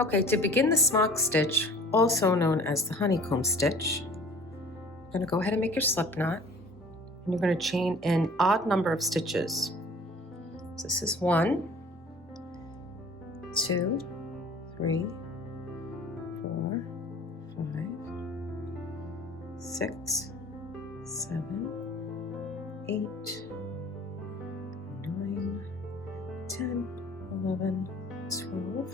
Okay, to begin the smock stitch, also known as the honeycomb stitch, you're going to go ahead and make your slip knot, and you're going to chain an odd number of stitches. So this is 1, 2, 3, 4, 5, 6, 7, 8, 9, 10, 11, 12,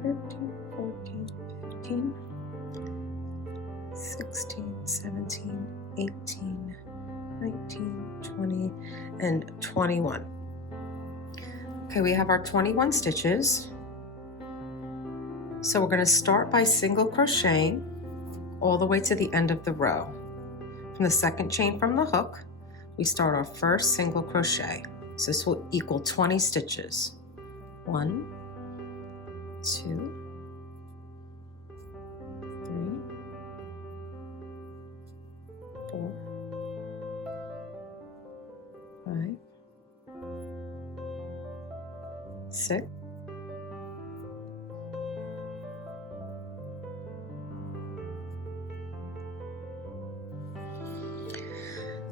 13, 14, 15, 16, 17, 18, 19, 20, and 21. Okay, we have our 21 stitches. So we're going to start by single crocheting all the way to the end of the row. From the second chain from the hook, we start our first single crochet. So this will equal 20 stitches. 1, 2, 3, 4, 5, 6,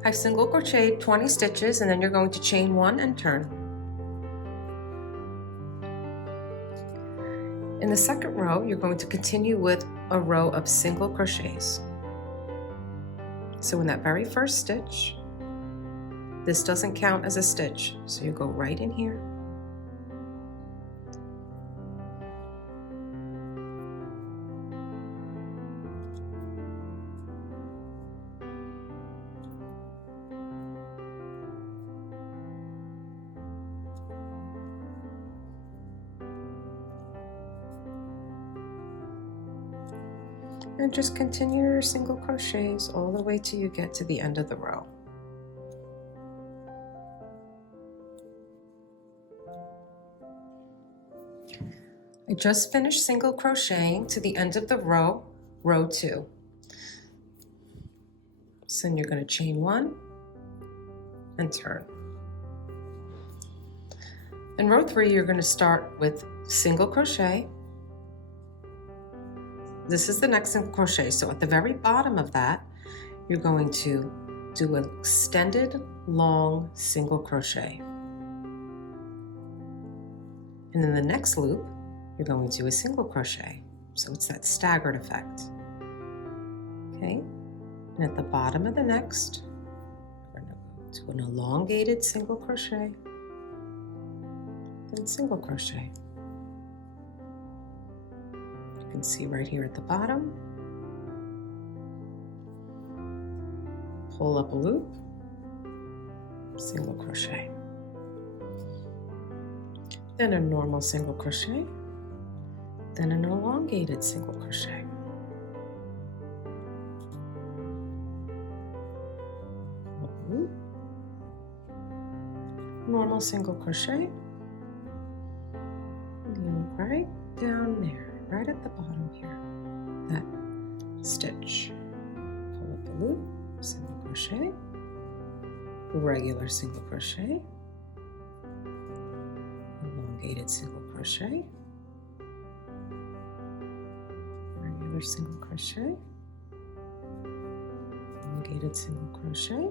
've single crocheted 20 stitches, and then you're going to chain 1 and turn. In the second row, you're going to continue with a row of single crochets. So in that very first stitch, this doesn't count as a stitch, so you go right in here. And just continue your single crochets all the way till you get to the end of the row. I just finished single crocheting to the end of the row, row 2. So then you're going to chain 1 and turn. In row 3, you're going to start with single crochet. This is the next single crochet. So at the very bottom of that, you're going to do an extended long single crochet. And in the next loop, you're going to do a single crochet. So it's that staggered effect. Okay, and at the bottom of the next, we're going to go to an elongated single crochet, then single crochet. You can see right here at the bottom, pull up a loop, single crochet, then a normal single crochet, then an elongated single crochet. Pull up a loop, normal single crochet, and right down there, right at the bottom here, that stitch. Pull up a loop, single crochet, regular single crochet, elongated single crochet, regular single crochet, elongated single crochet,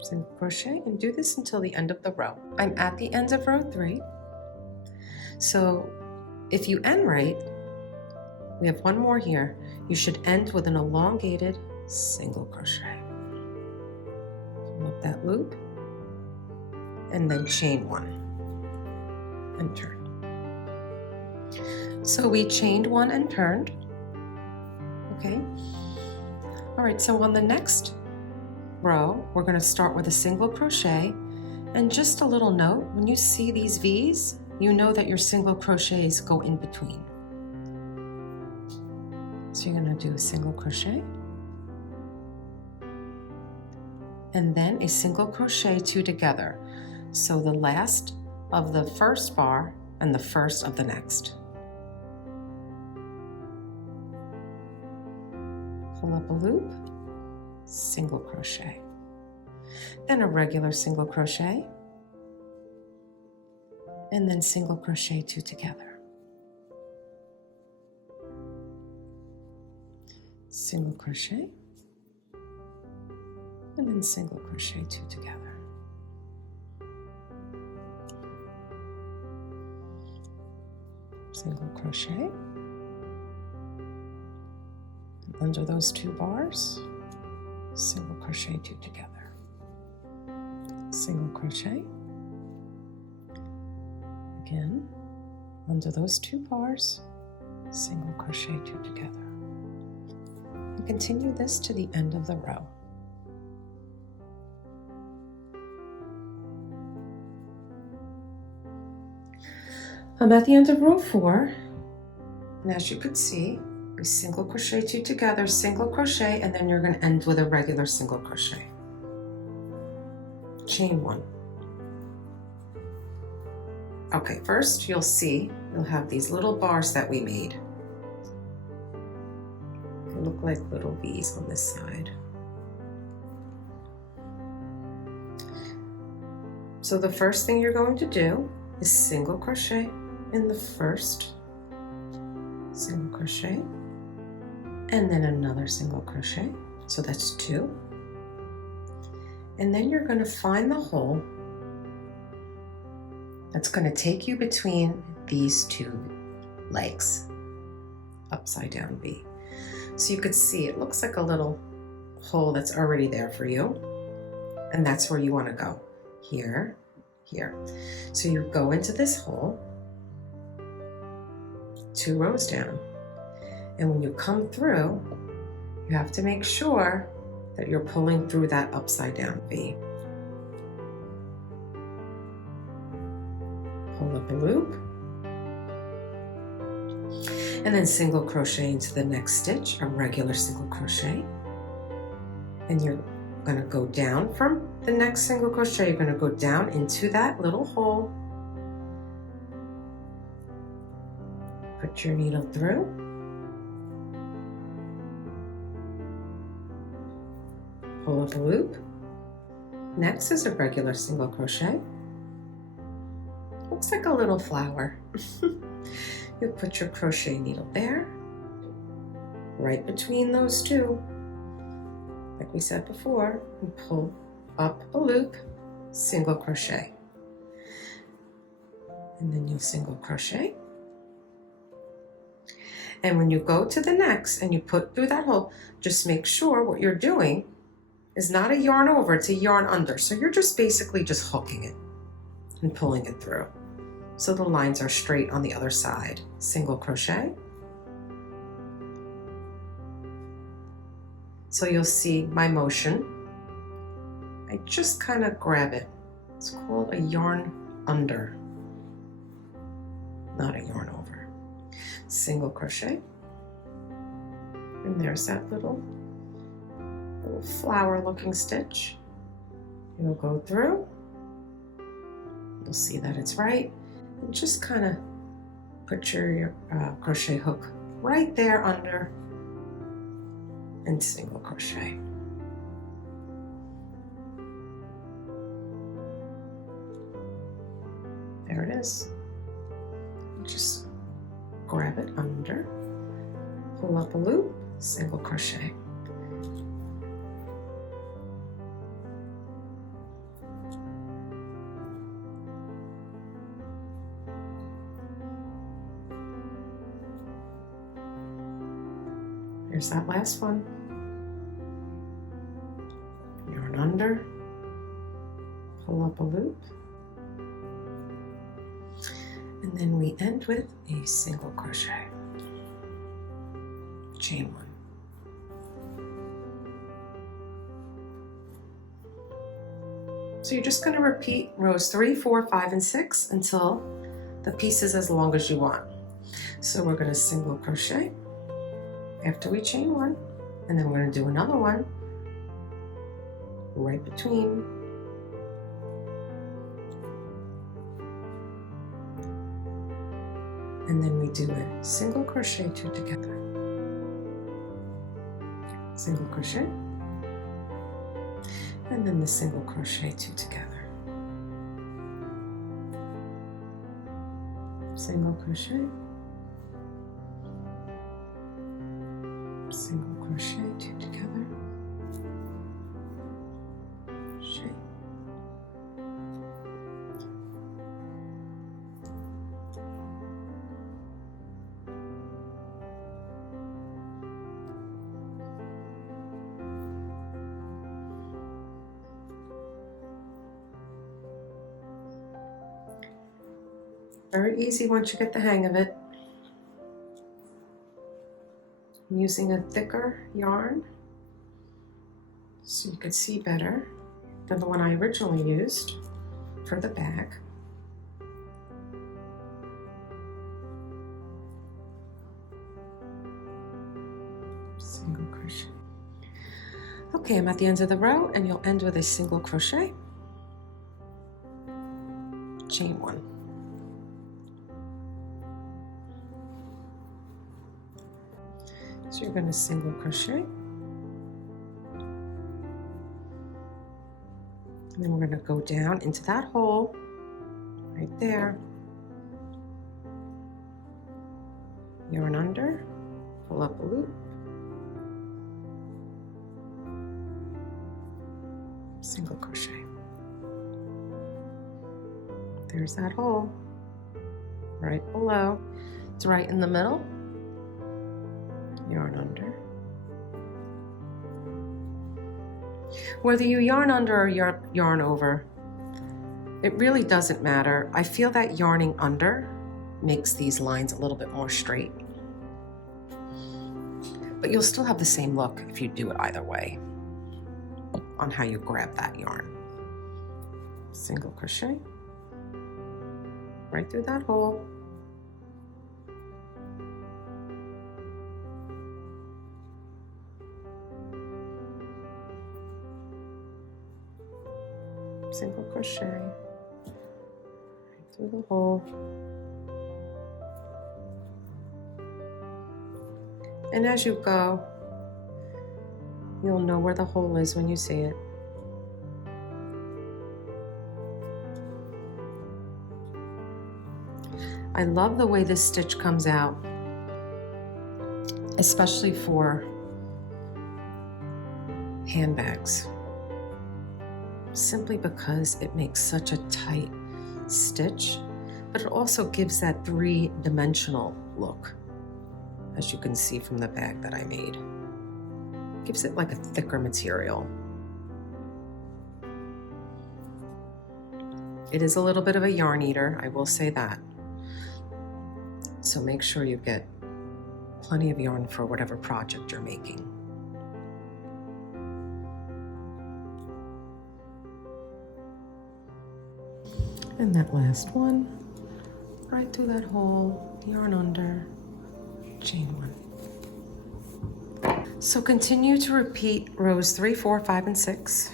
single crochet, and do this until the end of the row. I'm at the end of row 3. So if you end right, we have one more here. You should end with an elongated single crochet. Pull up that loop and then chain 1 and turn. So we chained 1 and turned. Okay. All right, so on the next row, we're going to start with a single crochet. And just a little note, when you see these V's, you know that your single crochets go in between. So you're going to do a single crochet, and then a single crochet 2 together. So the last of the first bar and the first of the next. Pull up a loop, single crochet, then a regular single crochet, and then single crochet 2 together. Single crochet, and then single crochet 2 together. Single crochet, and under those 2 bars, single crochet 2 together. Single crochet, again, under those 2 bars, single crochet 2 together. And continue this to the end of the row. I'm at the end of row 4, and as you can see, we single crochet 2 together, single crochet, and then you're going to end with a regular single crochet. Chain 1. Okay, first you'll have these little bars that we made. They look like little V's on this side. So the first thing you're going to do is single crochet in the first, single crochet, and then another single crochet. So that's 2. And then you're going to find the hole that's going to take you between these 2 legs, upside down V. So you could see it looks like a little hole that's already there for you, and that's where you want to go, here, here. So you go into this hole, 2 rows down, and when you come through, you have to make sure that you're pulling through that upside down V. Pull up a loop, and then single crochet into the next stitch, a regular single crochet, and you're going to go down from the next single crochet. You're going to go down into that little hole, put your needle through, pull up a loop. Next is a regular single crochet. Looks like a little flower. You put your crochet needle there, right between those 2, like we said before, and pull up a loop, single crochet. And then you'll single crochet. And when you go to the next and you put through that hole, just make sure what you're doing is not a yarn over, it's a yarn under. So you're just basically just hooking it and pulling it through. So the lines are straight on the other side. Single crochet. So you'll see my motion. I just kind of grab it. It's called a yarn under, not a yarn over. Single crochet. And there's that little flower looking stitch. You'll go through. You'll see that it's right. And just kind of put your crochet hook right there under and single crochet. There it is. Just grab it under, pull up a loop, single crochet. Here's that last one. Yarn under, pull up a loop, and then we end with a single crochet. Chain 1. So you're just going to repeat rows 3, 4, 5, and 6 until the piece is as long as you want. So we're going to single crochet after we chain 1, and then we're going to do another one right between. And then we do a single crochet 2 together. Single crochet, and then the single crochet 2 together. single crochet, single crochet, 2 together, crochet, very easy once you get the hang of it. I'm using a thicker yarn so you can see better than the one I originally used for the bag. Single crochet. Okay, I'm at the end of the row, and you'll end with a single crochet, chain 1. So you're going to single crochet, and then we're going to go down into that hole right there, yarn under, pull up a loop, single crochet. There's that hole right below. It's right in the middle. Yarn under. Whether you yarn under or yarn over, it really doesn't matter. I feel that yarning under makes these lines a little bit more straight. But you'll still have the same look if you do it either way on how you grab that yarn. Single crochet right through that hole. Single crochet right through the hole, and as you go, you'll know where the hole is when you see it. I love the way this stitch comes out, especially for handbags. Simply because it makes such a tight stitch, but it also gives that 3-dimensional look, as you can see from the bag that I made. It gives it like a thicker material. It is a little bit of a yarn eater, I will say that. So make sure you get plenty of yarn for whatever project you're making. And that last one, right through that hole, yarn under, chain 1. So continue to repeat rows 3, 4, 5, and 6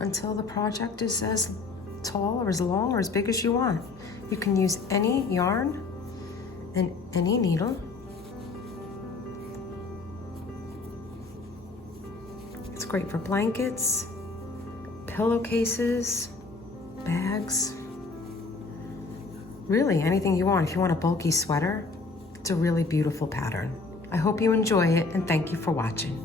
until the project is as tall or as long or as big as you want. You can use any yarn and any needle. It's great for blankets, pillowcases, bags, really anything you want. If you want a bulky sweater, it's a really beautiful pattern. I hope you enjoy it, and thank you for watching.